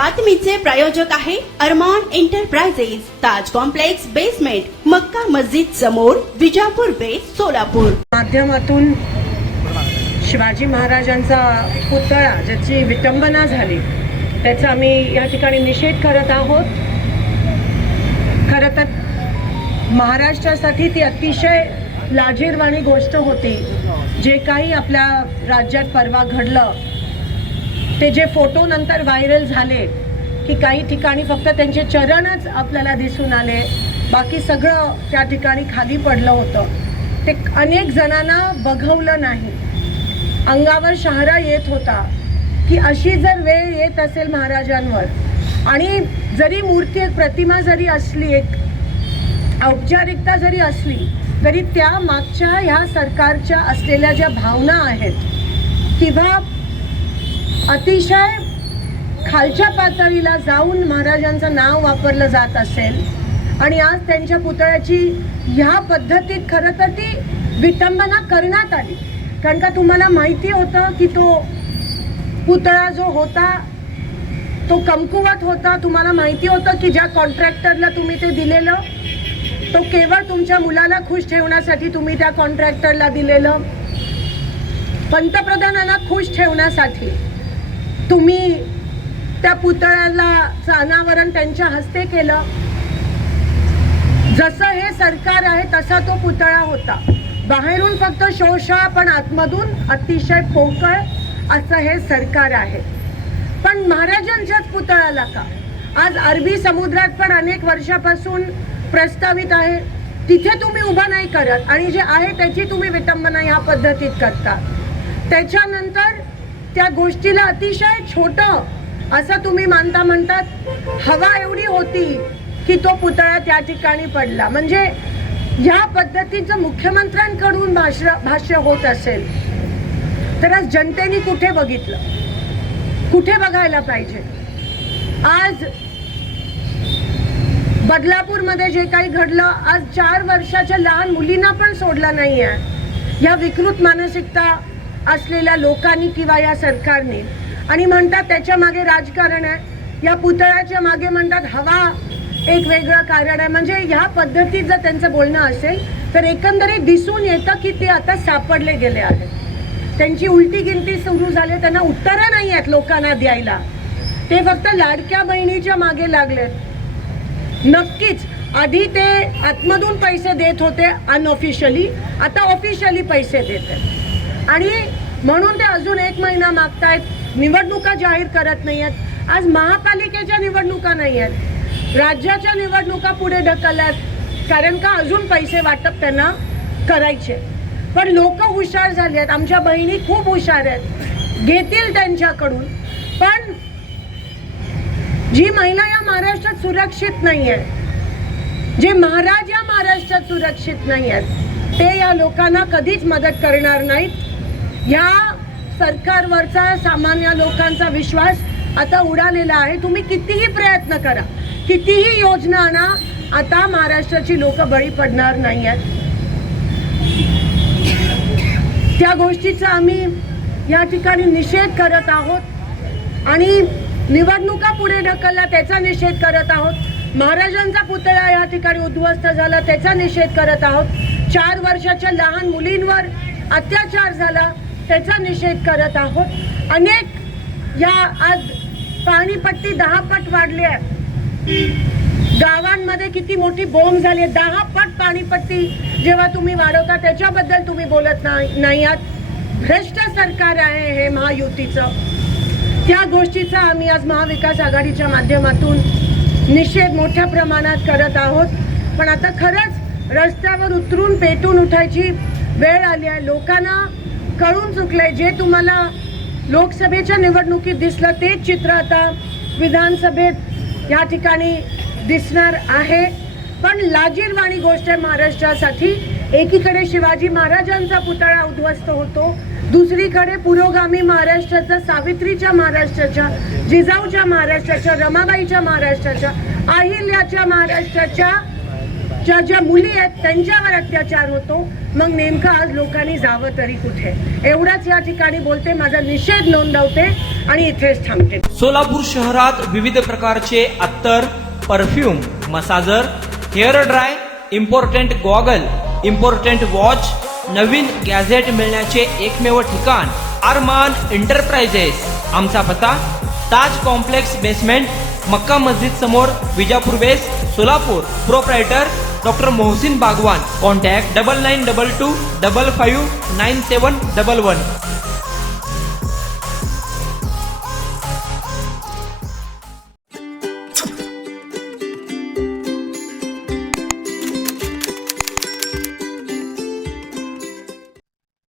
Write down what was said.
बातमीचे प्रायोजक आहे अरमान एंटरप्राइजेस, ताज complex basement, Makka Masjid समोर, विजापूर बेस, सोलापूर. माध्यमातून शिवाजी महाराजांचा पुतळा ज्याची विटंबना झाली त्याचा आम्ही या ठिकाणी निषेध करत आहोत. खरं तर महाराष्ट्रासाठी ती अतिशय लाजिरवाणी गोष्ट होती. जे काही आपल्या राज्यात परवा घडलं ते जे फोटो नंतर व्हायरल झाले की काही ठिकाणी फक्त त्यांचे चरणच आपल्याला दिसून आले, बाकी सगळं त्या ठिकाणी खाली पडलं होतं. ते अनेक जणांना बघवलं नाही. अंगावर शहारा येत होता की अशी जर वेळ येत असेल महाराजांवर, आणि जरी मूर्ती एक प्रतिमा जरी असली, एक औपचारिकता जरी असली, तरी त्या मागच्या ह्या सरकारच्या असलेल्या ज्या भावना आहेत किंवा अतिशय खालच्या पातळीला जाऊन महाराजांचं नाव वापरलं जात असेल आणि आज त्यांच्या पुतळ्याची ह्या पद्धतीत खरं तर ती विटंबना करण्यात आली. कारण का तुम्हाला माहिती होतं की तो पुतळा जो होता तो कमकुवत होता. तुम्हाला माहिती होतं की ज्या कॉन्ट्रॅक्टरला तुम्ही ते दिलेलं तो केवळ तुमच्या मुलाला खुश ठेवण्यासाठी तुम्ही त्या कॉन्ट्रॅक्टरला दिलेलं. पंतप्रधानांना खुश ठेवण्यासाठी तुम्ही त्या पुतळ्याला अनावरण त्यांच्या हस्ते केलं. जसं हे सरकार आहे तसा तो पुतळा होता. बाहेरून फक्त शोषा पण आतमधून अतिशय पोकळ असं हे सरकार आहे. पण महाराजांच्याच पुतळ्याला का? आज अरबी समुद्रात पण अनेक वर्षापासून प्रस्तावित आहे, तिथे तुम्ही उभा नाही करत आणि जे आहे त्याची तुम्ही विटंबना ह्या पद्धतीत करता. त्याच्यानंतर त्या गोष्टीला अतिशय छोटं असं तुम्ही म्हणतात. हवा एवढी होती की तो पुतळा त्या ठिकाणी पडला. म्हणजे ह्या पद्धतीचं मुख्यमंत्र्यांकडून भाष्य होत असेल तर आज जनतेने कुठे बघितलं, कुठे बघायला पाहिजे? आज बदलापूरमध्ये जे काही घडलं, आज 4 वर्षाच्या लहान मुलींना पण सोडलं नाही आहे या विकृत मानसिकता असलेल्या लोकांनी किंवा या सरकारने. आणि म्हणतात त्याच्या मागे राजकारण आहे, या पुतळ्याच्या मागे म्हणतात हवा एक वेगळं कारण आहे. म्हणजे ह्या पद्धतीत जर त्यांचं बोलणं असेल तर एकंदरीत दिसून येतं की ते आता सापडले गेले आहेत. त्यांची उलटी गिनती सुरू झाली, त्यांना उत्तरं नाही आहेत लोकांना द्यायला. ते फक्त लाडक्या बहिणीच्या मागे लागलेत. नक्कीच आधी ते आतमधून पैसे देत होते अनऑफिशियली, आता ऑफिशियली पैसे देत आहेत आणि म्हणून ते अजून 1 महिना मागतायत. निवडणुका जाहीर करत नाही आहेत. आज महापालिकेच्या निवडणुका नाही आहेत, राज्याच्या निवडणुका पुढे ढकलल्यात. कारण का अजून पैसे वाटप त्यांना करायचे. पण लोक हुशार झाले आहेत, आमच्या बहिणी खूप हुशार आहेत, घेतील त्यांच्याकडून. पण जी महिला या महाराष्ट्रात सुरक्षित नाही आहे, जे महाराज या महाराष्ट्रात सुरक्षित नाही आहेत, ते या लोकांना कधीच मदत करणार नाहीत. या सरकारवरचा सामान्य लोकांचा विश्वास आता उडालेला आहे. तुम्ही कितीही प्रयत्न करा, कितीही योजना आणा, आता महाराष्ट्राची लोक बळी पडणार नाही आहेत. त्या गोष्टीचा आम्ही या ठिकाणी निषेध करत आहोत आणि निवडणुका पुढे ढकलल्या त्याचा निषेध करत आहोत. महाराजांचा पुतळा या ठिकाणी उद्ध्वस्त झाला त्याचा निषेध करत आहोत. 4 वर्षाच्या लहान मुलींवर अत्याचार झाला त्याचा निषेध करत आहोत. अनेक या आज पाणीपट्टी 10 पट वाढली आहे. गावांमध्ये किती मोठी बोंब झाली आहे. 10 पट पाणीपट्टी जेव्हा तुम्ही वाढवता त्याच्याबद्दल तुम्ही बोलत नाही आहात. भ्रष्ट सरकार आहे हे महायुतीचं. त्या गोष्टीचा आम्ही आज महाविकास आघाडीच्या माध्यमातून निषेध मोठ्या प्रमाणात करत आहोत. पण आता खरंच रस्त्यावर उतरून पेटून उठायची वेळ आली आहे. लोकांना कळून चुकलंय, जे तुम्हाला लोकसभेच्या निवडणुकीत दिसलं तेच चित्र आता विधानसभेत या ठिकाणी दिसणार आहे. पण लाजिरवाणी गोष्ट आहे महाराष्ट्रासाठी. एकीकडे शिवाजी महाराजांचा पुतळा उद्ध्वस्त होतो, दुसरीकडे पुरोगामी महाराष्ट्राचा, सावित्रीच्या महाराष्ट्राच्या, जिजाऊच्या महाराष्ट्राच्या, रमाबाईच्या महाराष्ट्राच्या, अहिल्याच्या महाराष्ट्राच्या ज्या मुली आहेत त्यांच्यावर अत्याचार होतो, मग नेमकं आज लोकांनी जावं तरी कुठे? एवढाच या ठिकाणी बोलते, माझा निषेध नोंदवते आणि इथेच थांबते. सोलापूर शहरात विविध प्रकारचे अत्तर, perfume, massager, hair dry, important goggle, important watch, नवीन गॅझेट मिळण्याचे एकमेव ठिकाण अरमान एंटरप्राइजेस. आमचा पत्ता ताज कॉम्प्लेक्स बेसमेंट, मक्का मस्जिद समोर, Vijapur west, Solapur. Proprietor doctor Mohsin Bagwan. Contact 9922 55 9711.